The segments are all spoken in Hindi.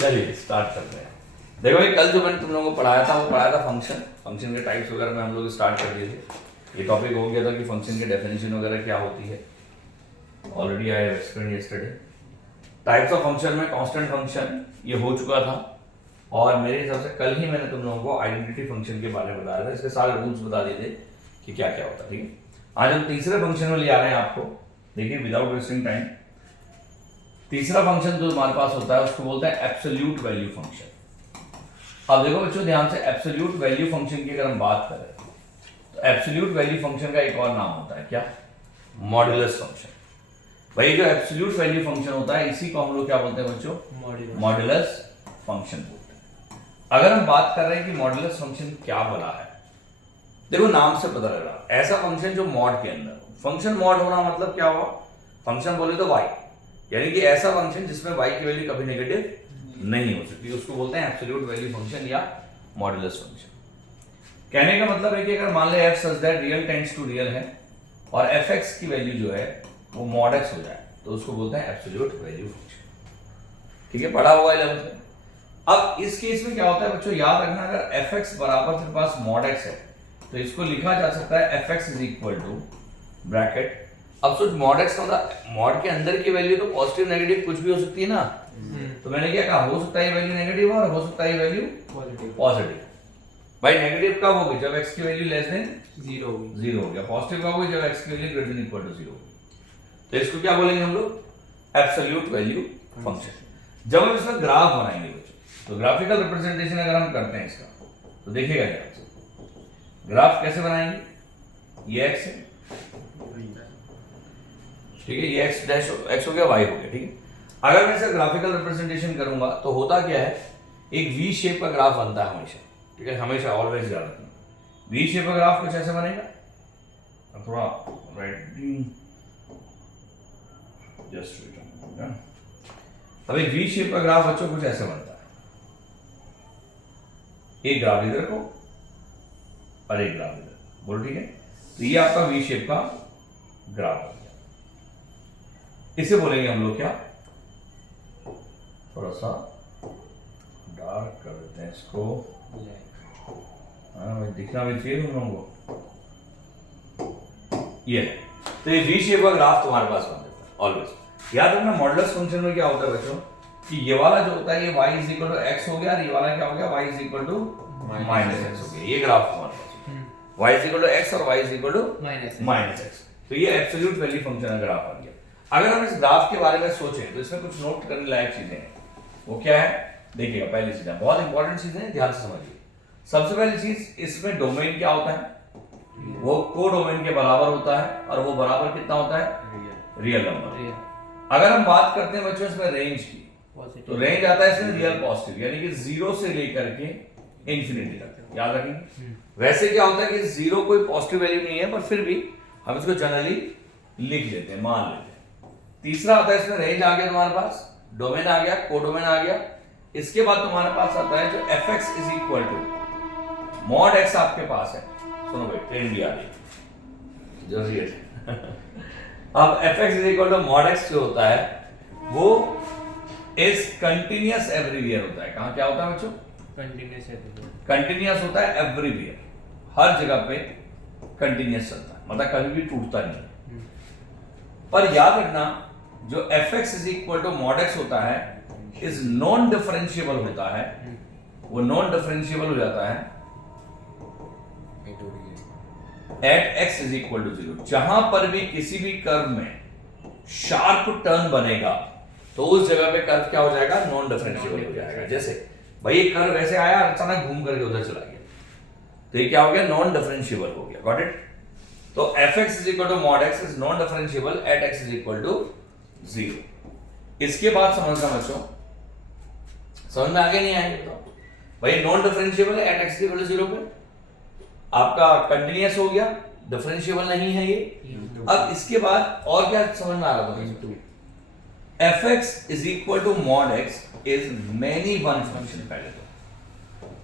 चलिए स्टार्ट करते हैं। देखो ये कल जो मैंने तुम लोगों को पढ़ाया था वो पढ़ाया था फंक्शन के टाइप्स वगैरह में हम लोग स्टार्ट कर दिए थे। ये टॉपिक हो गया था कि फंक्शन की डेफिनेशन वगैरह क्या होती है। Already I have explained yesterday. Types of function में कांस्टेंट फंक्शन ये हो चुका था और मेरे हिसाब से कल ही मैंने तुम लोगों को आइडेंटिटी फंक्शन के बारे में बताया था। इसके सारे रूल्स बता दिए थे कि क्या क्या होता है। ठीक है, आज हम तीसरे फंक्शन में ले आ रहे हैं आपको। देखिए विदाउट वेस्टिंग टाइम, तीसरा फंक्शन जो हमारे पास होता है उसको बोलते हैं एब्सोल्यूट वैल्यू फंक्शन। अब देखो बच्चों ध्यान से, एब्सोल्यूट वैल्यू फंक्शन की अगर हम बात करें तो एब्सोल्यूट वैल्यू फंक्शन का एक और नाम होता है क्या? Modulus function. भाई जो एब्सोल्यूट वैल्यू फंक्शन होता है इसी को हम लोग क्या बोलते हैं बच्चों? मॉड्यूलस फंक्शन बोलते हैं। अगर हम बात कर रहे हैं कि मॉड्यूलस फंक्शन क्या बना है, देखो नाम से पता लग रहा ऐसा फंक्शन जो मॉड के अंदर। फंक्शन मॉड होना मतलब क्या हुआ? फंक्शन बोले तो वाई, यानी कि ऐसा फंक्शन जिसमें y की वैल्यू कभी नेगेटिव नहीं हो सकती, उसको बोलते हैं एब्सोल्यूट वैल्यू फंक्शन या मॉड्यूलस फंक्शन। कहने का मतलब है कि अगर मान ले f such that real tends to real है और fx की वैल्यू जो है वो mod x हो जाए तो उसको बोलते हैं एब्सोल्यूट वैल्यू फंक्शन। ठीक है, पढ़ा हुआ 11th में। अब इस केस में क्या होता है बच्चों, याद रखना, अगर fx बराबर तेरे पास mod x है तो इसको लिखा जा सकता है fx is equal to bracket. अब सोच मॉड एक्स का मॉड के अंदर की वैल्यू तो पॉजिटिव नेगेटिव कुछ भी हो सकती है ना। तो मैंने क्या कहा, हो सकता है वैल्यू नेगेटिव और हो सकता है वैल्यू पॉजिटिव। भाई नेगेटिव कब होगी? जब x की वैल्यू लेस देन 0 होगी, 0 हो गया। पॉजिटिव कब होगी? जब x की value greater than equal to 0 होगी। तो इसको क्या बोलेंगे हम लोग? Absolute value function. जब हम इसमें ग्राफ बनाएंगे बच्चों, तो ग्राफिकल रिप्रेजेंटेशन अगर हम करते हैं इसका तो देखिएगा ग्राफ कैसे बनाएंगे। ये x है, ठीक है, ये x डैश x हो गया, y हो गया। ठीक है, अगर मैं इसे ग्राफिकल रिप्रेजेंटेशन करूंगा तो होता क्या है, एक वी शेप का ग्राफ बनता है हमेशा। ठीक है, हमेशा ऑलवेज याद रखना वी शेप का ग्राफ कुछ ऐसे बनेगा। अब थोड़ा राइटिंग जस्ट अब एक वी शेप का ग्राफ बच्चों कुछ ऐसे बनता है। एक ग्राफ इधर को और एक ग्राफ इधर, बोलो ठीक है। तो ये आपका वी शेप का ग्राफ है। इसे बोलेंगे हम लोग क्या? थोड़ा सा डार्क कर देते हैं इसको। हाँ भाई दिखना भी चाहिए तुम लोगों को। ये तो ये वी शेप का ग्राफ तुम्हारे पास बन जाता है ऑलवेज। याद रखना मॉडुलस फंक्शन में क्या होता है बच्चों कि ये वाला जो होता है ये y is equal to x हो गया और ये वाला क्या हो गया? y is equal to minus x हो गया। ये ग्राफ हमारे पास y is equal to x और y is equal to minus x। तो ये एब्सोल्यूट वैल्यू फंक्शन का ग्राफ बन गया। अगर हम इस ग्राफ के बारे में सोचें तो इसमें कुछ नोट करने लायक चीजें हैं। वो क्या है देखिएगा, पहली चीज बहुत इंपॉर्टेंट चीजें हैं, ध्यान से समझिए। सबसे पहली चीज, इसमें डोमेन क्या होता है? वो को डोमेन के बराबर होता है और वो बराबर कितना होता है? Real number. अगर हम बात करते हैं बच्चों इसमें रेंज की, तो रेंज आता है इसमें रियल पॉजिटिव, यानी कि 0 से लेकर के इंफिनिटी तक। याद रखेंगे। वैसे क्या होता है कि 0 कोई पॉजिटिव वैल्यू नहीं है, पर फिर भी हम इसको जनरली लिख लेते हैं, मान लेते हैं। तीसरा आता है इसमें रेंज आ गया तुम्हारे पास, डोमेन आ गया, कोडोमेन आ गया। इसके बाद तुम्हारे पास आता है जो fx is equal to mod x आपके पास है। सुनो भाई ट्रेन भी आ रही है जरूरी है। अब fx is equal to mod x जो होता है वो इज कंटिन्यूअस एवरीवेयर होता है। कहां क्या होता है बच्चों? कंटिन्यूअस होता है एवरीवेयर, हर जगह पे कंटिन्यूअस चलता है, मतलब कभी भी टूटता नहीं है। पर याद रखना जो fx is equal to mod x होता है इज नॉन डिफरेंशिएबल होता है। वो नॉन डिफरेंशिएबल हो जाता है at x is equal to 0। जहां पर भी किसी भी कर्व में शार्प टर्न बनेगा तो उस जगह पे कर्व क्या हो जाएगा? नॉन डिफरेंशिएबल हो जाएगा। जैसे भाई ये कर्व ऐसे आया अचानक घूम करके उधर चला गया तो ये क्या हो गया? नॉन डिफरेंशिएबल हो गया। Got it? तो fx is equal to mod x is non differentiable at x is equal to 0। इसके बाद समझना बच्चों, समझ में आगे नहीं आएंगे तो भाई नॉन डिफरेंशिएबल है at x is equal to 0 पे, आपका कंटिन्यूअस हो गया, डिफरेंशिएबल नहीं है ये। अब इसके बाद और क्या समझ में आ रहा था? fx is equal to mod x is many one function. पहले तो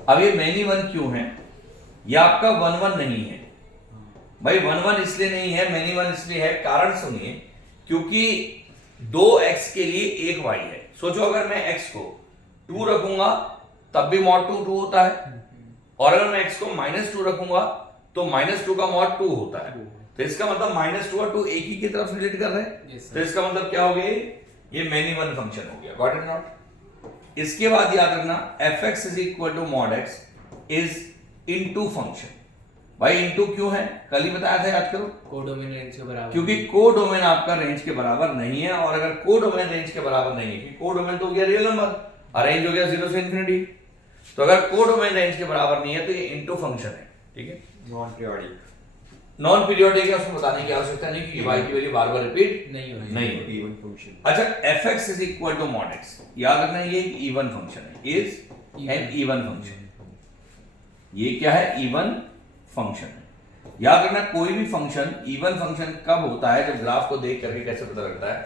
अब ये मैनी वन क्यों है? ये आपका 1 1 नहीं है भाई। 1 1 इसलिए नहीं है, मैनी वन इसलिए है, कारण सुनिए, क्योंकि 2x के लिए 1 y है। सोचो अगर मैं x को 2 रखूंगा तब भी मॉड 2 2 होता है, और अगर मैं x को -2 रखूंगा तो -2 का मॉड 2 होता है। तो इसका मतलब -2 और 2 एक ही की तरफ रिलेट कर रहे हैं। तो इसका मतलब क्या हो गया, ये मेनी वन फंक्शन हो गया। Got it not? इसके बाद याद रखना fx is equal to mod x is into function. भाई इनटू क्यों है, कल ही बताया था, याद करो। कोडोमेन रेंज के बराबर, क्योंकि कोडोमेन आपका रेंज के बराबर नहीं है, और अगर कोडोमेन रेंज के बराबर नहीं है, क्योंकि कोडोमेन तो हो गया रियल नंबर और रेंज हो गया 0 से इंफिनिटी, तो अगर कोडोमेन रेंज के बराबर नहीं है तो ये इनटू फंक्शन है। ठीक है, नॉन पीरियोडिक है, उसमें बताने की आवश्यकता नहीं क्योंकि y की वैल्यू बार बार रिपीट नहीं होगी। नहीं होगी। अच्छा, fx is equal to mod x, याद रखना ये एक इवन फंक्शन है, इज एन इवन फंक्शन। ये क्या है, इवन फंक्शन है। याद रखना कोई भी फंक्शन इवन फंक्शन कब होता है, जब ग्राफ को देख करके कैसे पता लगता है,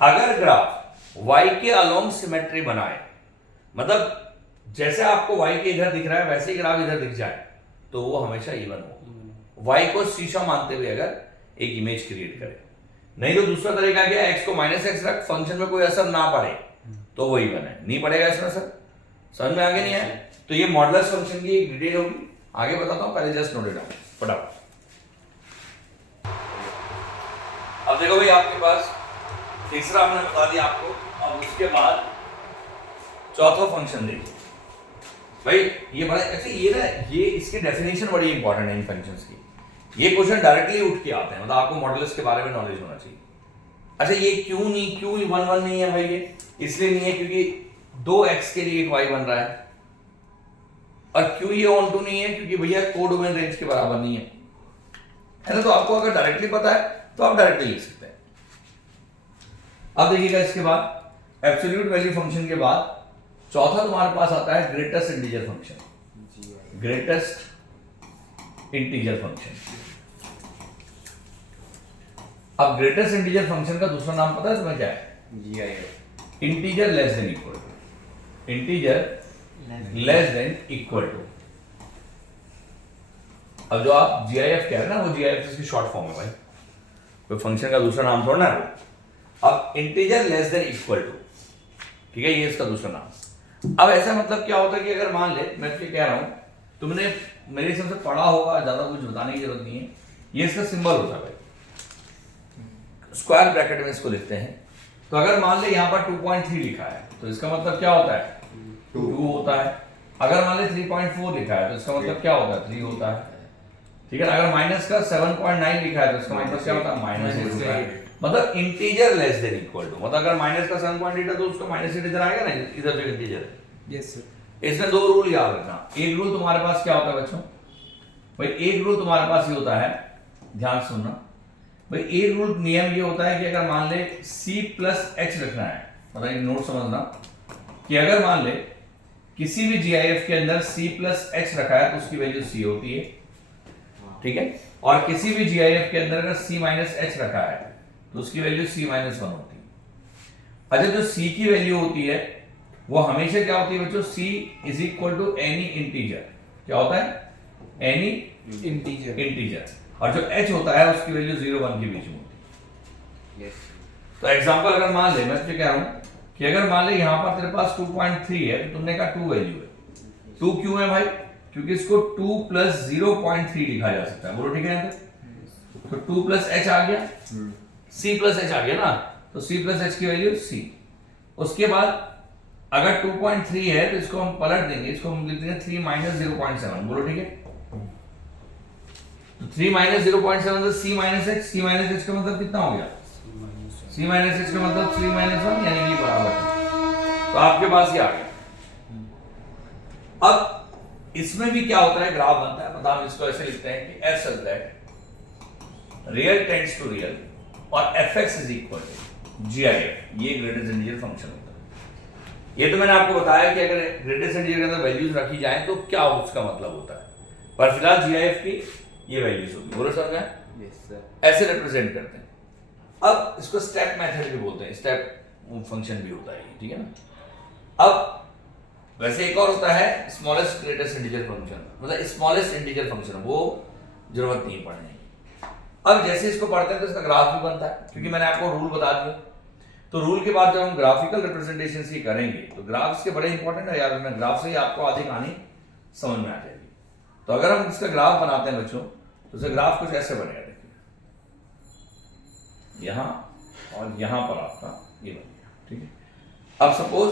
अगर ग्राफ y के अलोंग सिमेट्री बनाए, मतलब जैसे आपको y के इधर दिख रहा है वैसे ही ग्राफ इधर दिख जाए तो वो हमेशा इवन हो। y को शीशा मानते हुए अगर एक इमेज क्रिएट करे, नहीं तो दूसरा तरीका क्या है, x को -x रख, फंक्शन में कोई असर ना पड़े तो वो इवन है, नहीं पड़ेगा इसमें असर। समझ में आगे नहीं आया? तो ये मॉडुलस फंक्शन की एक डिटेल होगी, आगे बताता हूं, पहले जस्ट नोट इट डाउन फटाफट। अब देखो भाई, आपके पास तीसरा हमने बता दिया आपको, अब उसके बाद चौथा फंक्शन देखो भाई। ये बड़ा अच्छा, ये ना, ये इसकी डेफिनेशन बड़ी इंपॉर्टेंट है इन फंक्शंस की। ये क्वेश्चन डायरेक्टली उठ के आते हैं, मतलब आपको मॉडुलस के बारे में नॉलेज होना चाहिए। अच्छा, ये क्यों 1 1 नहीं है भाई, ये इसलिए नहीं है क्योंकि 2x के लिए एक y बन रहा है, और क्यों ये ऑन टू नहीं है क्योंकि भैया कोडोमेन रेंज के बराबर नहीं है ना। तो आपको अगर डायरेक्टली पता है तो आप डायरेक्टली लिख सकते हैं। अब देखिएगा, इसके बाद एब्सोल्यूट वैल्यू फंक्शन के बाद चौथा तुम्हारे पास आता है greatest integer function, greatest integer function. अब ग्रेटेस्ट इंटीजर फंक्शन का दूसरा नाम पता है तुम्हें क्या है? Integer less than equal to, integer less than equal to. अब जो आप GIF कह रहे हैं ना, वो GIF इसकी शॉर्ट फॉर्म है भाई, कोई फंक्शन का दूसरा नाम थोड़ा ना है वो। अब integer less than equal to, ठीक है, ये इसका दूसरा नाम। अब ऐसा मतलब क्या होता है कि अगर मान ले, मैं तो कह रहा हूं, तुमने मेरे हिसाब से पढ़ा होगा, ज्यादा कुछ बताने की जरूरत नहीं है, ये इसका सिंबल होता है भाई, स्क्वायर ब्रैकेट में इसको लिखते हैं। तो अगर मान ले यहां पर 2.3 लिखा है तो इसका मतलब क्या होता है, 2 होता है। अगर मान ले 3.4 लिखा है तो इसका मतलब क्या होता है, 3 होता है। ठीक है ना, अगर माइनस का 7.9 लिखा है तो इसका मतलब क्या होता है, -8 होता है। मतलब integer less than equal to, मतलब अगर माइनस का 7.8 है तो उसका -8 इधर आएगा ना, इधर जो इंटीजर है। Yes sir. इसमें 2 रूल याद रखना। एक रूल तुम्हारे पास क्या होता है बच्चों, भाई एक रूल तुम्हारे पास ये होता है, ध्यान सुनना भाई, एक रूल नियम ये होता है कि अगर मान ले c प्लस h रखना है, मतलब एक नोट समझना कि अगर मान ले किसी भी GIF के अंदर c प्लस h रखा है तो उसकी वैल्यू c होती है, ठीक है, और किसी भी GIF के अंदर अगर c माइनस h रखा है तो उसकी वैल्यू c माइनस 1 होती है। अच्छा, जो c की वैल्यू होती है वो हमेशा क्या होती है बच्चों, c is equal to any integer. क्या होता है, एनी इंटीजर, और जो h होता है उसकी वैल्यू 0 1 के बीच में होती है। तो एग्जांपल अगर मान ले, मैं तुझे कह रहा हूं कि अगर मान ले यहां पर तेरे पास 2.3 है तो तुमने कहा 2 वैल्यू है। 2 क्यों है भाई, क्योंकि इसको 2 प्लस 0.3 लिखा जा सकता है, बोलो ठीक है। तो 2 प्लस h आ गया, c प्लस h आ गया ना, तो c प्लस h की वैल्यू c। उसके बाद अगर 2.3 है तो इसको हम पलट देंगे, इसको हम लिख देंगे 3 माइनस 0.7, बोलो ठीक है। तो 3 माइनस 0.7 तो c minus h, c minus h का मतलब कितना हो गया, c माइनस h का मतलब 3 माइनस 1 यानी कि बराबर है। तो आपके पास ये आ गया। अब इसमें भी क्या होता है, ग्राफ बनता है, मतलब हम इसको ऐसे लिखते हैं कि f such that real tends to real और fx is equal to GIF, ये ग्रेटेस्ट इंटीजर फंक्शन होता है। ये तो मैंने आपको बताया कि अगर ग्रेटेस्ट इंटीजर के अंदर वैल्यूज रखी जाए तो क्या उसका मतलब होता है, पर फिलहाल GIF की ये वैल्यूज होगी, बोलो समझ में? Yes sir. ऐसे रिप्रेजेंट करते हैं। अब इसको स्टेप मेथड भी बोलते हैं, स्टेप फंक्शन भी होता है, ठीक है ना। अब वैसे एक और होता है स्मॉलेस्ट ग्रेटेस्ट इंटीजर फंक्शन, मतलब स्मॉलेस्ट इंटीजर फंक्शन, वो जरूरत नहीं पड़ने। अब जैसे इसको पढ़ते हैं तो इसका ग्राफ भी बनता है, क्योंकि मैंने आपको रूल बता दिया। तो रूल के बाद जब हम ग्राफिकल रिप्रेजेंटेशन की करेंगे तो ग्राफ्स के बड़े इंपॉर्टेंट है यार, ग्राफ से ही आपको आधी कहानी समझ में आ जाएगी। तो अगर हम इसका ग्राफ बनाते हैं बच्चों, तो इसका ग्राफ कुछ ऐसे बनेगा, देखिए यहां और यहां पर आपका ये बन गया, ठीक है। अब सपोज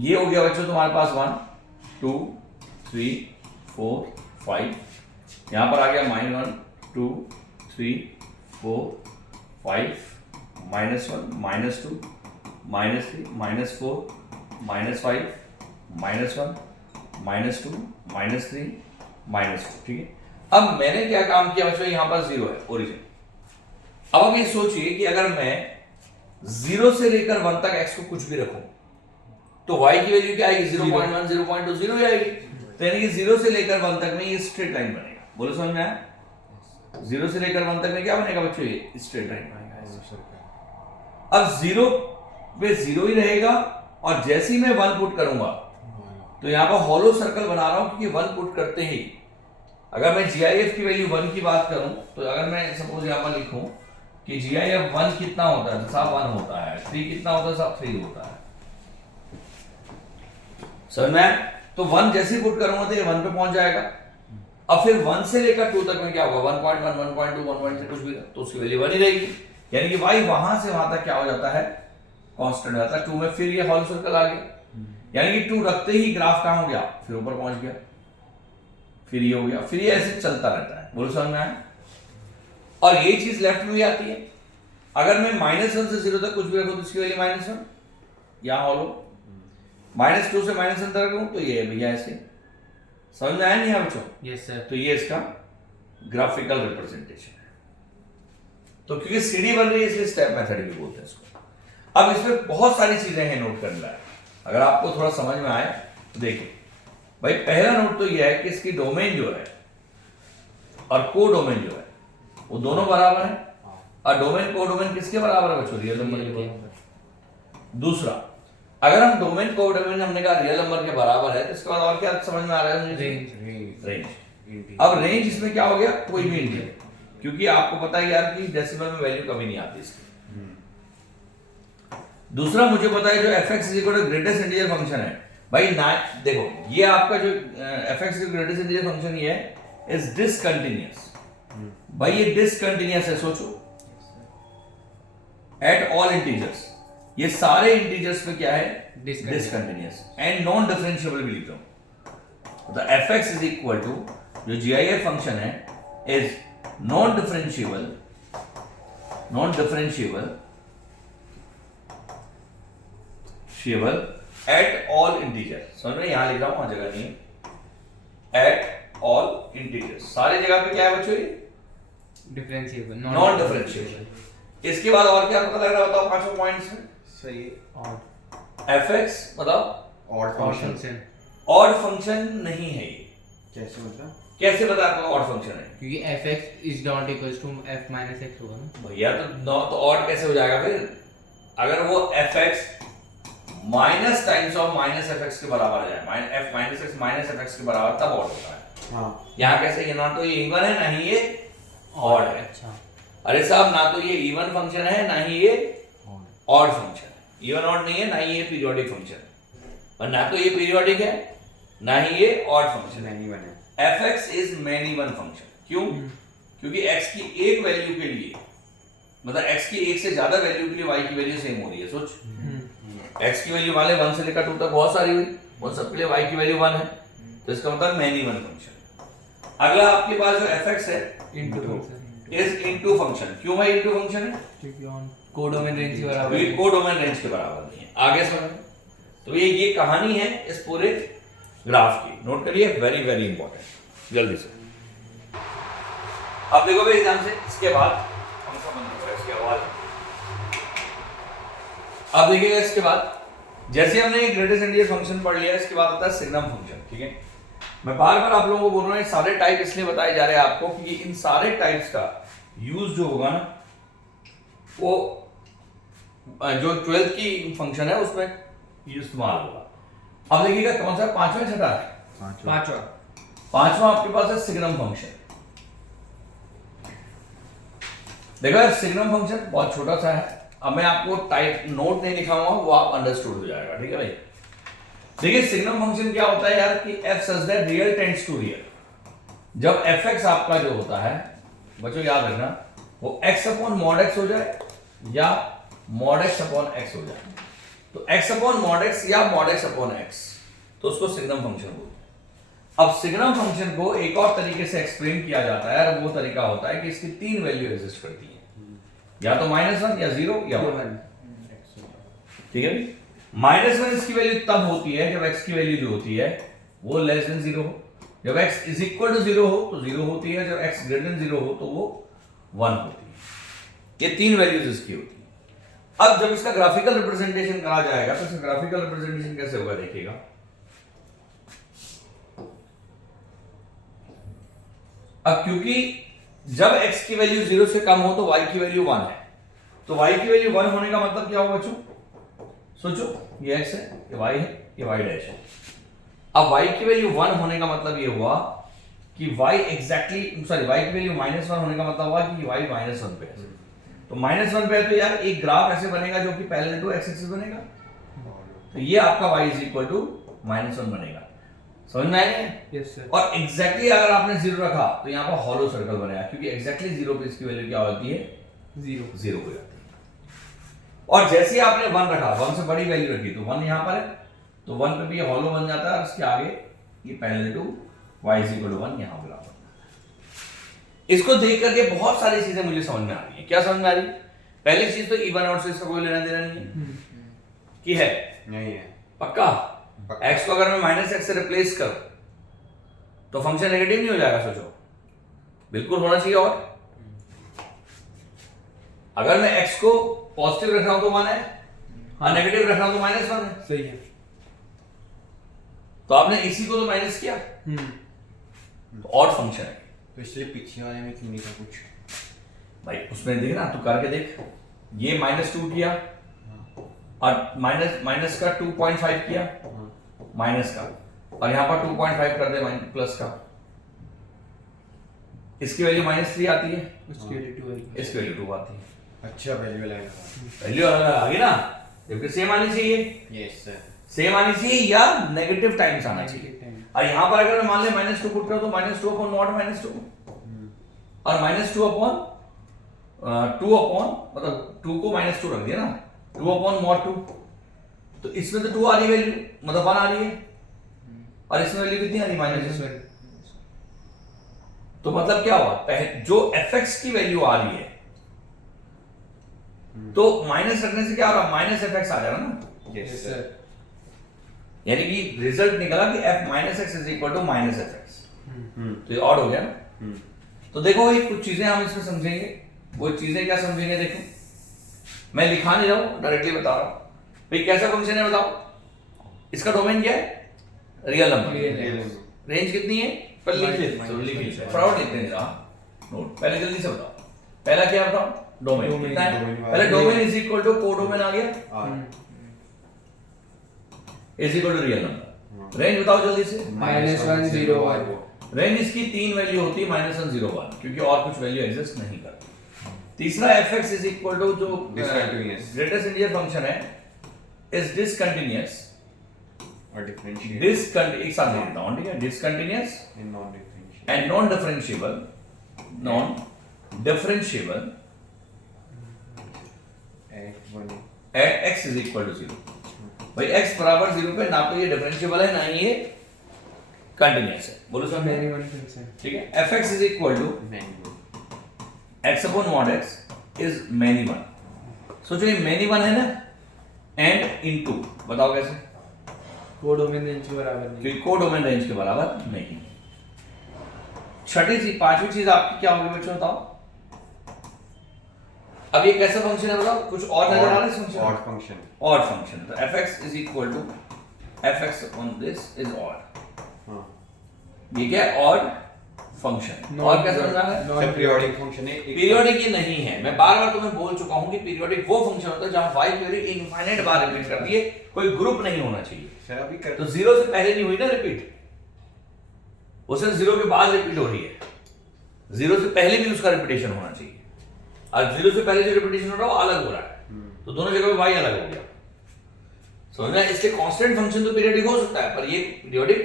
ये हो गया बच्चों तुम्हारे पास 1 2 3 4 5, यहां पर आ गया -1 2 3 4 5 -1 -2 -3 -4 -5 -1 -2 -3 -4, ठीक है। अब मैंने क्या काम किया बच्चों, यहां पर 0 है ओरिजिन। अब आप ये सोचिए कि अगर मैं 0 से लेकर 1 तक x को कुछ भी रखूं तो y की वैल्यू क्या आएगी, 0.1 0.2 0 ही आएगी। तो यानी कि 0 से लेकर 1 तक में ये स्ट्रेट लाइन बनेगा। बोलो समझ में आया? 0 से लेकर 1 तक में क्या बनेगा बच्चों, ये स्ट्रेट लाइन बनेगा। अब 0 पे 0 ही रहेगा और जैसे ही मैं 1 पुट करूंगा तो यहां पर हॉलो सर्कल बना रहा हूं, क्योंकि 1 पुट करते ही अगर मैं GIF की वैल्यू 1 की बात करूं तो अगर मैं सपोज यहां पर लिखूं कि GIF 1 कितना होता है, साहब 1 होता है, 3 कितना होता है, साहब 3 होता है। समझ में? तो 1 जैसे ही पुट करूंगा तो ये 1 पे पहुंच जाएगा। अब फिर 1 से लेकर 2 तक में क्या होगा, 1.1 1.2 1.3 कुछ भी, तो उसकी वैल्यू 1 ही रहेगी। यानी कि y वहां से वहां तक क्या हो जाता है, कांस्टेंट हो जाता है। 2 में फिर ये हॉल सर्कल आ गया, यानी कि 2 रखते ही ग्राफ कहां हो गया, फिर ऊपर पहुंच गया, फिर ये हो गया, फिर ये ऐसे चलता रहता है। बोलो समझ में आया? और ये चीज लेफ्ट में भी आती है। अगर मैं -1 से 0 तक कुछ भी रखूं तो इसकी वैल्यू -1, यहां हॉलो, -2 से -1 तक रखूं तो ये भैया ऐसे। समझ में आया नहीं है बच्चों? Yes sir. तो ये इसका ग्राफिकल रिप्रेजेंटेशन है। तो क्योंकि सीढ़ी बन रही है इसलिए स्टेप मेथड भी बोलते हैं इसको। अब इसमें बहुत सारी चीजें हैं नोट करने लायक, अगर आपको थोड़ा समझ में आए तो देखिए भाई। पहला नोट तो यह है कि इसकी डोमेन जो है और को डोमेन जो है वो दोनों बराबर है। और डोमेन को डोमेन किसके बराबर है बच्चों, रियल नंबर के बराबर। दूसरा, अगर हम डोमेन को डोमेन हमने कहा रियल नंबर के बराबर है तो इसके बाद और क्या समझ में आ रहा है मुझे, रेंज। अब रेंज इसमें क्या हो गया, कोई भी इंटीजर, क्योंकि आपको पता है यार कि डेसिमल में वैल्यू कभी नहीं आती इसकी। दूसरा मुझे पता है जो fx ग्रेटेस्ट इंटीजर फंक्शन है भाई ना, देखो ये आपका जो fx ग्रेटेस्ट इंटीजर फंक्शन ये है इज डिसकंटिन्यूअस। भाई ये डिसकंटिन्यूअस है, सोचो एट ऑल इंटीजर्स, ये सारे इंटीजर्स में क्या है, डिसकंटिन्यूअस एंड नॉन डिफरेंशिएबल भी लिखता हूं। तो fx इज इक्वल टू जो GIF फंक्शन है is non differentiable at all integer. समझ में? यहां लिख रहा हूं, वहां जगह नहीं है। एट ऑल इंटीजर्स, सारी जगह पे क्या है बच्चों, ये डिफरेंशिएबल, नॉन डिफरेंशिएबल। इसके बाद और क्या पता लग रहा है, बताओ पांचों पॉइंट्स में। सही। ऑड fx बताओ, ऑड फंक्शन। ऑड फंक्शन नहीं है ये। कैसे मतलब? कैसे पता आपको ऑड फंक्शन है? क्योंकि fx is not equals to f minus x होगा ना भैया। तो ऑड कैसे हो जाएगा फिर, अगर वो fx minus times of minus fx के बराबर आ जाए, f minus x minus fx के बराबर, तब ऑड होता है। हाँ। यहाँ कैसे, ये ना तो ये इवन है ना ही ये ऑड है। अच्छा, अरे साहब ना तो ये इवन फंक्शन है ना ही ये ऑड फंक्शन है। इवन ऑड नहीं है ना ही ये पीरियोडिक फंक्शन है, और ना तो ये पीरियोडिक है ना ही ये ऑड फंक्शन है। नहीं बने। fx is many one function. क्यों? क्योंकि x की एक वैल्यू के लिए, मतलब x की एक से ज्यादा वैल्यू के लिए y की वैल्यू सेम हो रही है। सोच, x की वैल्यू वाले 1 से लेकर 2 तक बहुत सारी हुई, और सबके लिए y की वैल्यू 1 है, तो इसका मतलब मैनी वन फंक्शन। अगला आपके पास जो fx है into function is into function. क्यों भाई इनटू फंक्शन है? क्योंकि ऑन कोडोमेन रेंज के बराबर क्योंकि कोडोमेन रेंज के बराबर नहीं है। आगे समझ। तो ये कहानी है इस पूरे ग्राफ की, नोट करिए, वेरी वेरी इंपॉर्टेंट। जल्दी से अब देखो भाई एग्जाम से इसके बाद कौन सा बंद होगा, इसकी आवाज। अब देखिएगा इसके बाद जैसे हमने ये ग्रेटेस्ट इंटीजर फंक्शन पढ़ लिया, इसके बाद आता है सिग्नम फंक्शन। ठीक है, मैं बार बार आप लोगों को बोल रहा हूं सारे टाइप इसलिए बताए जा रहे हैं आपको कि इन सारे टाइप्स का यूज जो होगा ना वो जो 12th की फंक्शन है उसमें इस्तेमाल होगा। अब देखिएगा कौन सा, पांचवा छठा है, पांचवा आपके पास है सिग्नम फंक्शन। देखो यार सिग्नम फंक्शन बहुत छोटा सा है, अब मैं आपको टाइप नोट नहीं लिखा हुआ, वो आप अंडरस्टूड हो जाएगा, ठीक है भाई। देखिए सिग्नम फंक्शन क्या होता है यार कि f such that real tends to real. जब fx आपका जो होता है बच्चों याद रखना, वो x अपॉन मॉड x हो जाए या मॉड x अपॉन x हो जाए, तो x अपॉन मॉड x या मॉड x अपॉन x, तो उसको सिग्नम फंक्शन बोलते हैं। अब सिग्नम फंक्शन को एक और तरीके से एक्सप्लेन किया जाता है, और वो तरीका होता है कि इसकी तीन वैल्यू एग्जिस्ट करती है, या तो -1 या 0 या 1, ठीक है। -1 इसकी वैल्यू तब होती है जब x की वैल्यू जो होती है वो लेस देन 0 हो, जब x इज इक्वल टू 0 हो तो 0 होती है, जब x ग्रेटर देन 0 हो तो वो 1 होती है। ये तीन वैल्यूज इसकी होती है। अब जब इसका ग्राफिकल रिप्रेजेंटेशन कहा जाएगा तो इसका ग्राफिकल रिप्रेजेंटेशन कैसे होगा देखिएगा। अब क्योंकि जब x की वैल्यू 0 से कम हो तो y की वैल्यू 1 है, तो y की वैल्यू 1 होने का मतलब क्या होगा बच्चों, सोचो, ये x है, ये y है, ये y डैश है। अब y की वैल्यू 1 होने का मतलब ये हुआ कि y एग्जैक्टली y की वैल्यू -1 होने का मतलब हुआ कि y -1 पे है। तो -1 पे है तो यार एक ग्राफ ऐसे बनेगा जो कि पैरेलल टू x एक्सिस बनेगा, तो ये आपका y -1 बनेगा। समझ में आया? Yes sir. और एग्जैक्टली अगर आपने 0 रखा तो यहाँ पर हॉलो सर्कल बनेगा, क्योंकि एग्जैक्टली 0 पे इसकी वैल्यू क्या होती है, 0 हो जाती है। और जैसे ही आपने 1 रखा, 1 से बड़ी वैल्यू रखी, तो 1 यहाँ पर है, तो 1 पे भी ये हॉलो बन जाता है, और इसके आगे ये पैरेलल टू y = 1 यहाँ बराबर। इसको देख करके बहुत सारी चीजें मुझे समझ में आ रही है। क्या समझ में आ रही? पहली चीज तो इवन आउट से इसका कोई लेना देना नहीं है, कि है नहीं है पक्का। x को अगर मैं -x से रिप्लेस करूं तो फंक्शन नेगेटिव नहीं हो जाएगा, सोचो, बिल्कुल होना चाहिए। और अगर मैं x को पॉजिटिव रख रहा हूं तो 1 है, और नेगेटिव रख रहा हूं तो -1 है, सही है। तो आपने इसी को तो माइनस किया, तो ऑड फंक्शन है तो इसलिए पीछे वाले में क्यों नहीं था कुछ भाई। उसमें देख ना, तू करके देख, ये -2 किया और माइनस का 2.5 किया, माइनस का, और यहां पर 2.5 कर दे प्लस का, इसकी वैल्यू -3 आती है, उसकी वैल्यू 2 है, इसकी वैल्यू 2 आती है। अच्छा वैल्यू लाइन वैल्यू आ गई ना, जबकि सेम आनी चाहिए, यस सर सेम आनी चाहिए या नेगेटिव टाइम्स आना चाहिए। और यहां पर अगर मैं मान ले -2 पुट करूं तो -2 अपॉन मॉड -2, और -2 अपॉन 2 अपॉन मतलब 2 को -2 रख दिया ना, 2 अपॉन मॉड 2, तो इसमें तो 2 आ रही वैल्यू, मतलब 1 आ रही है, और इसमें वैल्यू कितनी आ रही है, -1। तो मतलब क्या हुआ, जो fx की वैल्यू आ रही है तो माइनस रखने से क्या हो रहा है, -fx आ जाएगा ना, यस सर यानी कि रिजल्ट निकला कि f -x is equal to -fx, तो ये ऑड हो गया ना। तो देखो ये कुछ चीजें हम इसमें समझेंगे, वो चीजें क्या समझेंगे, देखो मैं लिखा नहीं रहा हूं, डायरेक्टली बता रहा हूं भाई कैसा फंक्शन है, बताओ। इसका डोमेन क्या है, रियल नंबर, रेंज कितनी है, पर लिख लेते फ्रॉड लिखते नहीं रहा नोट, पहले जल्दी से बताओ, पहला क्या बताओ, डोमेन कितना है, पहले domain is equal to codomain आ गया, is equal to real number. Range बताओ जल्दी से, -1 0 1। रेंज इसकी तीन वैल्यू होती है, -1 0 1, क्योंकि और कुछ वैल्यू एग्जिस्ट नहीं करती। तीसरा fx इज इक्वल टू जो Discontinuous। ग्रेटेस्ट इंटीजर फंक्शन है इज डिसकंटीन्यूअस, और डिफरेंशिएट एक साथ लिखता हूं, ठीक है, discontinuous in non differentiate and non-differentiable at x is equal to 0। भाई x बराबर 0 पे ना तो ये डिफरेंशिएबल है ना ही ये कंटीन्यूअस है, बोलो सब मेनी वन फंक्शन, ठीक है। fx is equal to x upon mod x is many one। सोचो ये many one है ना, and into, बताओ कैसे, कोडोमेन रेंज के बराबर नहीं। क्योंकि कोडोमेन रेंज के बराबर नहीं। छठी चीज, पांचवी चीज आपकी क्या होगी बच्चों, बताओ। अब ये कैसा फंक्शन है बताओ, कुछ और नजर आ रहा है इस function, odd function, odd function. तो fx is equal to fx upon this is odd, हां ये क्या है, ऑड फंक्शन। और क्या समझ रहा है, सब पीरियोडिक फंक्शन है, पीरियोडिक ये नहीं है। मैं बार बार तुम्हें बोल चुका हूं कि पीरियोडिक वो फंक्शन होता है जहां y की वैल्यू इनफाइनाइट बार रिपीट करती है, कोई ग्रुप नहीं होना चाहिए। सर अभी कर तो 0 से पहले नहीं हुई ना रिपीट, वो सिर्फ 0 के बाद रिपीट हो रही है, 0 से पहले भी उसका रिपीटेशन होना चाहिए, और 0 से पहले जो रिपीटेशन हो रहा है वो अलग हो रहा है। तो दोनों जगह पे y अलग हो गया। समझ में? इसलिए कांस्टेंट फंक्शन तो पीरियोडिक हो सकता है पर ये पीरियोडिक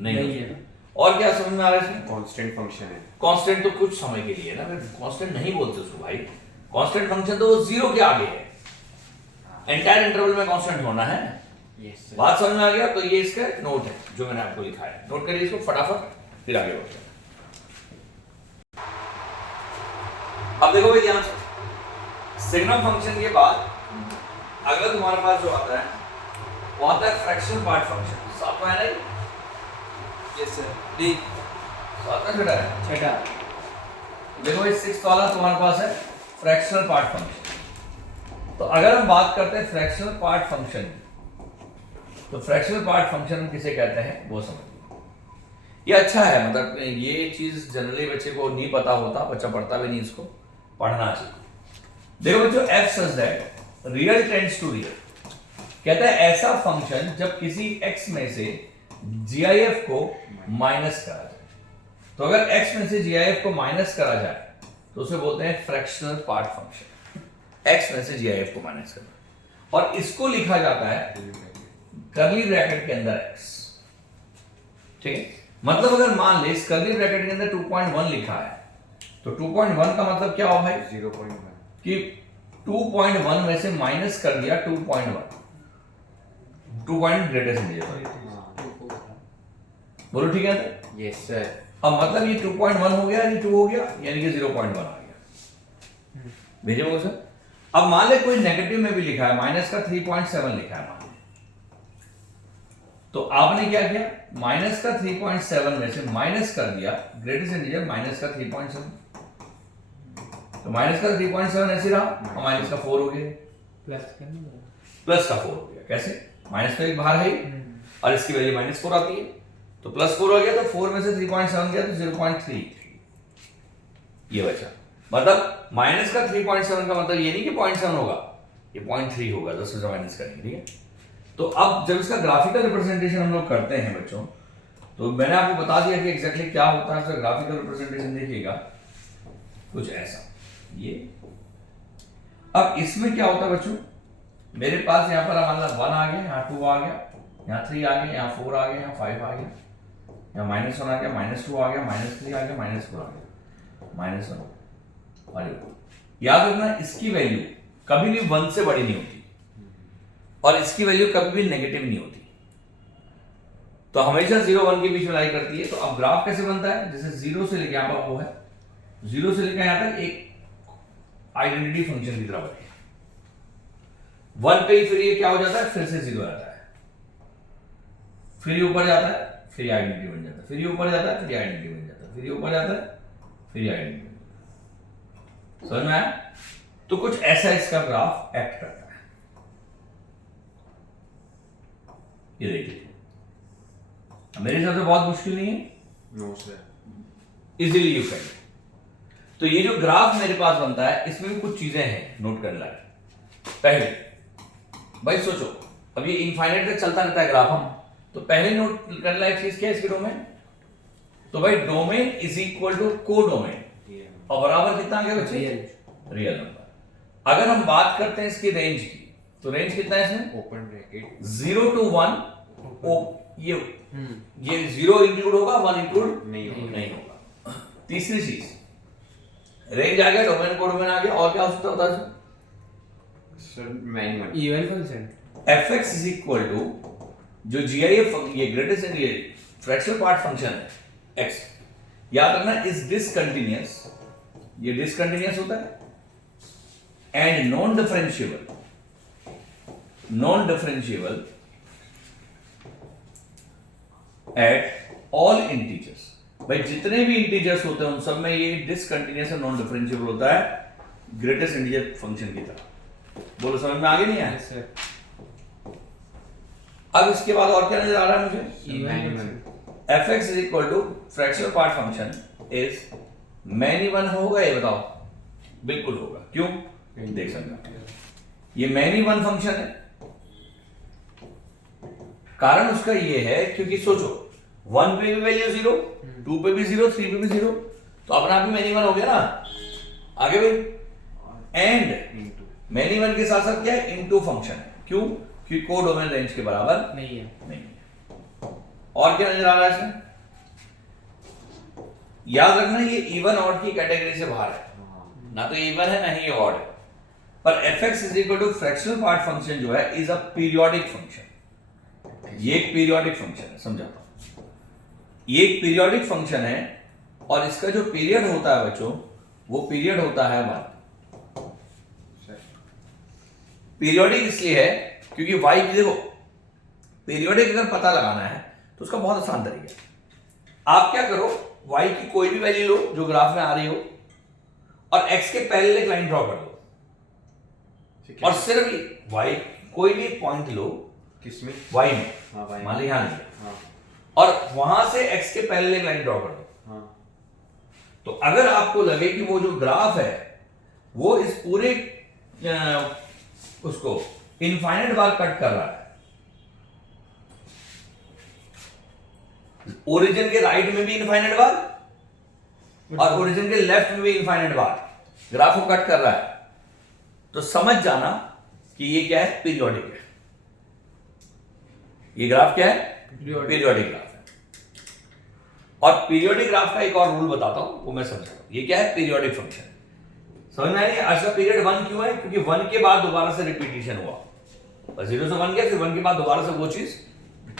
नहीं है। और क्या समझ में आ रहा है इसमें? कांस्टेंट फंक्शन है। कांस्टेंट तो कुछ समय के लिए है ना, फिर कांस्टेंट नहीं बोलते उसको भाई। कांस्टेंट फंक्शन तो वो जीरो के आगे है, एंटायर इंटरवल में कांस्टेंट होना है। Yes sir. बात समझ में आ गया? तो ये इसका नोट है जो मैंने आपको लिखा है, नोट करिए इसको फटाफट, फिर आगे बढ़ते हैं। अब देखो भाई ध्यान से, सिग्नम फंक्शन के बाद अगला तुम्हारे पास जो आता है वो आता है फ्रैक्शनल पार्ट फंक्शन। साथ में है नहीं? Yes sir. डी साथ में छठा है। छठा। देखो भाई सिक्स्थ वाला तुम्हारे पास है फ्रैक्शनल पार्ट फंक्शन। तो अगर हम बात करते हैं फ्रैक्शनल पार्ट फंक्शन, तो फ्रैक्शनल पार्ट फंक्शन हम किसे कहते हैं वो समझिए। ये अच्छा है, मतलब ये चीज जनरली बच्चे को नहीं पता होता, बच्चा पढ़ता भी नहीं, इसको पढ़ना चाहिए। देखो बच्चों, f such that real tends to real कहता है ऐसा फंक्शन जब किसी x में से GIF को माइनस करा जाए। तो अगर x में से GIF को माइनस करा जाए तो उसे बोलते हैं फ्रैक्शनल पार्ट फंक्शन, x में से GIF को माइनस करना। और इसको लिखा जाता है कर्ली ब्रैकेट के अंदर x। ठीक है, मतलब अगर मान ले इस कर्ली ब्रैकेट के अंदर 2.1 लिखा है तो 2.1 का मतलब क्या हो भाई? 0.1 कि 2.1 में से माइनस कर दिया 2.1, 2 पॉइंट ग्रेटर से बोलो, ठीक है? Yes sir. अब मतलब ये 2.1 हो गया, ये 2 हो गया, यानी कि 0.1 आ गया। भेजे वो सर। अब मान ले कोई नेगेटिव में भी लिखा है, माइनस का 3.7 लिखा है मान ले, तो आपने क्या किया? माइनस का 3.7 में से माइनस कर दिया ग्रेटेस्ट इंटीजर माइनस का 3.7, तो माइनस का 3.7 ऐसे रहा और माइनस का 4 हो गया, प्लस का 4 हो गया। कैसे? माइनस तो एक बाहर है ही, और इसकी वैल्यू -4 आती है, तो +4 हो गया, तो 4 में से 3.7 गया तो 0.3 ये बचा। मतलब माइनस का 3.7 का मतलब ये नहीं कि 0.7 होगा, ये 0.3 होगा, 10 से माइनस करेंगे। ठीक है, तो अब जब इसका ग्राफिकल रिप्रेजेंटेशन हम लोग करते हैं बच्चों, तो मैंने आपको बता दिया कि एग्जैक्टली क्या होता है। ग्राफिकल रिप्रेजेंटेशन देखिएगा कुछ ऐसा ये। अब इसमें क्या होता है बच्चों, मेरे पास यहाँ पर हमारा 1 आ गया, यहाँ 2 आ गया, यहाँ 3 आ गया, यहाँ 4 आ गया, यहाँ 5 आ गया, यहाँ -1 आ गया, -2 आ गया, -3 आ गया, -4 आ गया, -1। और याद रखना इसकी वैल्यू कभी भी 1 से बड़ी नहीं होती और इसकी वैल्यू कभी भी नेगेटिव नहीं होती, तो हमेशा 0 1 के बीच में लाई करती है। तो अब ग्राफ कैसे बनता है? जैसे 0 से लेकर यहाँ पर वो है, 0 से लेकर यहाँ तक एक आइडेंटिटी फंक्शन की तरह बने। 1 पे ही फिर ये क्या हो जाता है? फिर से 0 आता है, फिर ये ऊपर जाता है, फिर ये आइडेंटिटी बन जाता है, फिर ये ऊपर जाता है, फिर ये आइडेंटिटी बन जाता है, फिर ये ऊपर जाता है, फिर ये आइडेंटिटी बन जाता है। समझ में आया? तो कुछ ऐसा इसका ग्राफ एक्ट करता है। ये देखिए, मेरे हिसाब से बहुत मुश्किल नहीं है, no sir, easily you can. तो ये जो ग्राफ मेरे पास बनता है इसमें भी कुछ चीजें हैं नोट करने लायक। पहले भाई सोचो, अब ये इनफाइनाइट तक चलता रहता है ग्राफ, हम तो पहले नोट करने लायक चीज क्या है इसके डोमेन? तो भाई डोमेन इज इक्वल टू को डोमेन, और बराबर कितना आ गया बच्चे? Real number. अगर हम बात करते हैं इसकी रेंज की, तो रेंज कितना है इसमें? ओपन ब्रैकेट 0 to 1, ये 0 इंक्लूड होगा, 1 इंक्लूड नहीं होगा। तीसरी चीज, रेंज आ गया, डोमेन को डोमेन आ गया, और क्या हो सकता होता है sir? Manual even function fx is equal to जो GIF ये ग्रेटेस्ट ये फ्रैक्शनल पार्ट फंक्शन है x, याद रखना इज डिसकंटिन्यूअस, ये डिसकंटिन्यूअस होता है, and non differentiable at all integers. भाई जितने भी इंटीजर्स होते हैं उन सब में ये डिसकंटिन्यूअस और नॉन डिफरेंशिएबल होता है ग्रेटेस्ट इंटीजर फंक्शन की तरह। बोलो समझ में आगे नहीं आया? Yes sir. अब इसके बाद और क्या नजर आ रहा है मुझे? Even fx is equal to fractional part function is many one होगा, ये बताओ? बिल्कुल होगा। क्यों? देख सकते हैं, ये मैनी वन फंक्शन है। कारण उसका ये है क्योंकि सोचो 1 पे भी वैल्यू 0, 2 पे भी 0, 3 पे भी 0, तो अपना आप ही मैनी वन हो गया ना। आगे भाई, एंड मैनी वन के साथ साथ क्या है, इनटू फंक्शन है। क्यों? क्योंकि को डोमेन रेंज के बराबर नहीं है। नहीं है। और क्या नजर आ रहा है इसमें? याद रखना ये इवन ऑड की कैटेगरी से बाहर है, ना तो इवन है ना ही ऑड है। पर fx is equal to fractional part function जो है इज अ पीरियोडिक फंक्शन। ये एक पीरियोडिक फंक्शन है, समझाता हूं। ये एक पीरियोडिक फंक्शन है और इसका जो पीरियड होता है बच्चों, वो पीरियड होता है 1। पीरियोडिक इसलिए है क्योंकि y की, देखो पीरियोडिक अगर पता लगाना है तो उसका बहुत आसान तरीका है। आप क्या करो, y की कोई भी वैल्यू लो जो ग्राफ में आ रही हो और x के पैरेलल एक लाइन ड्रॉ कर दो, और सिर्फ y कोई भी पॉइंट लो किसमें? y में, हाँ भाई, मान ली यहां लिया, हाँ और वहां से x के पैरेलल एक लाइन ड्रॉ कर दो। हाँ तो अगर आपको लगे कि वो जो ग्राफ है वो इस पूरे उसको इनफाइनाइट बार कट कर रहा है, ओरिजिन के राइट में भी इनफाइनाइट बार और ओरिजिन के लेफ्ट में भी इनफाइनाइट बार, ग्राफ को कट कर रहा है, तो समझ जाना कि ये क्या है, पीरियोडिक है। ये ग्राफ क्या है, पीरियोडिक ग्राफ है। और पीरियोडिक ग्राफ का एक और रूल बताता हूं, वो मैं समझाता हूं। ये क्या है, पीरियोडिक फंक्शन। समझ में आई? आज का पीरियड 1 क्यों है? क्योंकि 1 के बाद दोबारा से रिपीटिशन हुआ, 0 से 1 गया, फिर 1 के बाद दोबारा से वो चीज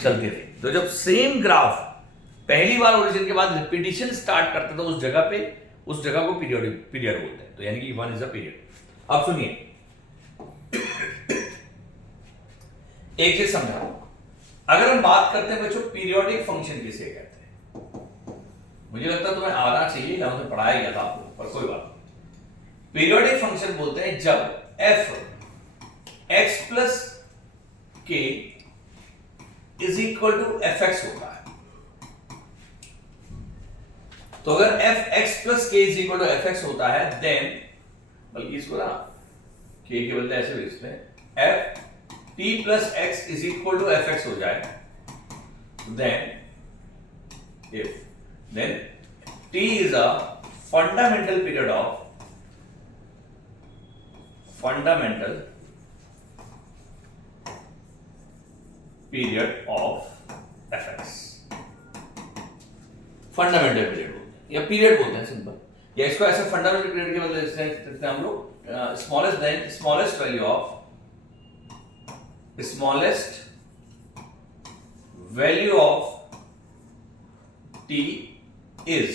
चलती रही। तो जब सेम ग्राफ पहली बार ओरिजिन के बाद रिपीटिशन स्टार्ट करता था उस जगह पे, उस जगह को पीरियोडिक पीरियड बोलते हैं। तो यानी कि 1 इज अ पीरियड। अब सुनिए, एक चीज समझा, अगर हम बात करते हैं बच्चों पीरियोडिक फंक्शन किसे कहते हैं, मुझे लगता है तुम्हें आना चाहिए, या मुझे पढ़ाया गया था आपको, पर कोई बात नहीं। पीरियोडिक फंक्शन बोलते हैं जब f x plus k is equal to F X होता है। तो अगर F X plus K is equal to F X होता है, देन, बल्कि इसको ना के के बदले ऐसे लिखते हैं, F T plus X is equal to F X हो जाए, then t is a fundamental period of fx। Fundamental period बोलते हैं या पीरियड बोलते हैं सिंपल, या इसको ऐसे फंडामेंटल पीरियड के बदले लिखते हैं हम लोग smallest value of t is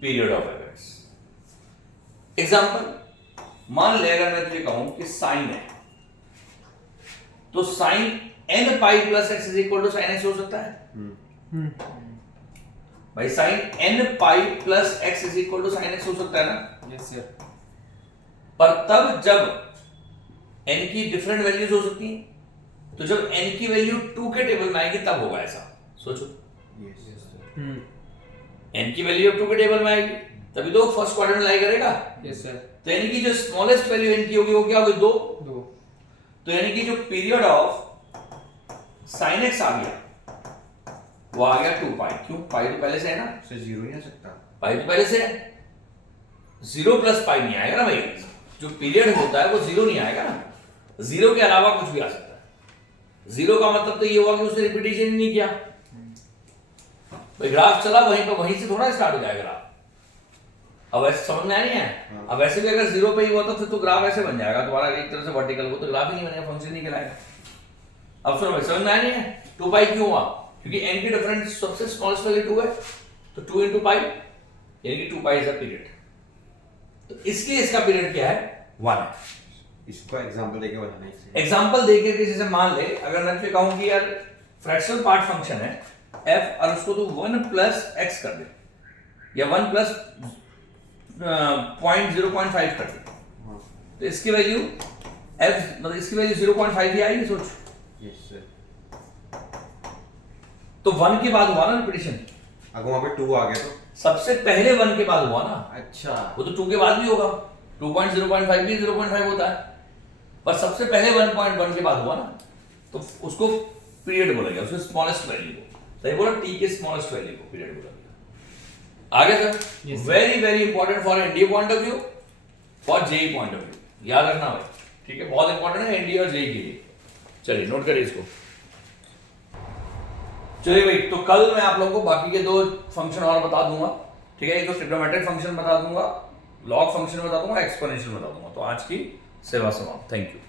period of fx। Example, मान ले अगर मैं तुझे कहूं कि साइन है, तो sine n pi plus X is equal to sine X हो सकता है भाई, sine n pi plus X is equal to sine X हो सकता है ना? Yes sir. पर तब जब n की डिफरेंट वैल्यूज हो सकती हैं, तो जब n की वैल्यू 2 के टेबल में आएगी तब होगा ऐसा। सोचो, n की वैल्यू 2 के टेबल में आएगी तभी तो फर्स्ट क्वाड्रेंट लाई करेगा। Yes sir. तो यानी कि जो स्मॉलेस्ट वैल्यू n की होगी वो क्या होगी, 2। तो यानी कि जो पीरियड ऑफ साइन एक्स आ गया वो आ गया 2 पाई। क्यों? पाई तो पहले से है ना, से 0 नहीं आ सकता। पाई तो पहले से है, 0 प्लस पाई नहीं आएगा ना भाई। जो पीरियड होता है वो 0 नहीं आएगा ना, 0 के अलावा कुछ भी आ सकता है। 0 का मतलब तो ये हुआ कि उसने रिपीटिशन नहीं किया भाई, ग्राफ चला वहीं पर, वहीं से थोड़ा स्टार्ट हो जाएगा ग्राफ। अब ऐसे समझ में आ नहीं है? अब वैसे भी अगर 0 पे ही हुआ तो फिर तो ग्राफ ऐसे बन जाएगा तुम्हारा, एक तरह से वर्टिकल, वो तो ग्राफ ही नहीं बनेगा, फंक्शन नहीं कहलाएगा। अब सुनो भाई, समझ में आ नहीं है? 2 पाई क्यों हुआ? क्योंकि n की डिफरेंस सबसे स्मॉलेस्ट वैल्यू 2 है, तो 2 into पाई यानी कि 2 पाई इज अ पीरियड। तो इसलिए इसका पीरियड क्या है, 1 है। इसको एग्जांपल देके बताना है। एग्जांपल देके किसी से मान ले, अगर मैं तुझे कहूं कि यार फ्रैक्शनल पार्ट फंक्शन है f और उसको तू 1 प्लस x कर दे या 1 प्लस 0.5 कर दे, तो इसकी वैल्यू f मतलब इसकी वैल्यू 0.5 ही आएगी। सोच, यस सर। तो 1 के बाद हुआ ना रिपीटिशन, अगर वहां पे 2 आ गया तो सबसे पहले 1 के बाद हुआ ना, अच्छा, वो तो 2 के बाद भी होगा, 2.0.5 भी 0.5 होता है, पर सबसे पहले 1.1 के बाद हुआ ना, तो उसको पीरियड बोला गया, उसको स्मॉलेस्ट वैल्यू को, सही बोला, t के स्मॉलेस्ट वैल्यू को पीरियड बोला गया। आगे sir, very very important for NDA point of view, for JEE point of view, याद रखना भाई, ठीक है, बहुत इंपॉर्टेंट है एनडी और जेई के लिए। चलिए नोट करिए इसको। चलिए भाई, तो कल मैं आप लोगों को बाकी के 2 फंक्शन और बता दूंगा, ठीक है। एक तो ट्रिग्नोमेट्रिक फंक्शन बता दूंगा, लॉग फंक्शन बता दूंगा, एक्सपोनेंशियल बता दूंगा। तो आज की सेवा समाप्त। Thank you.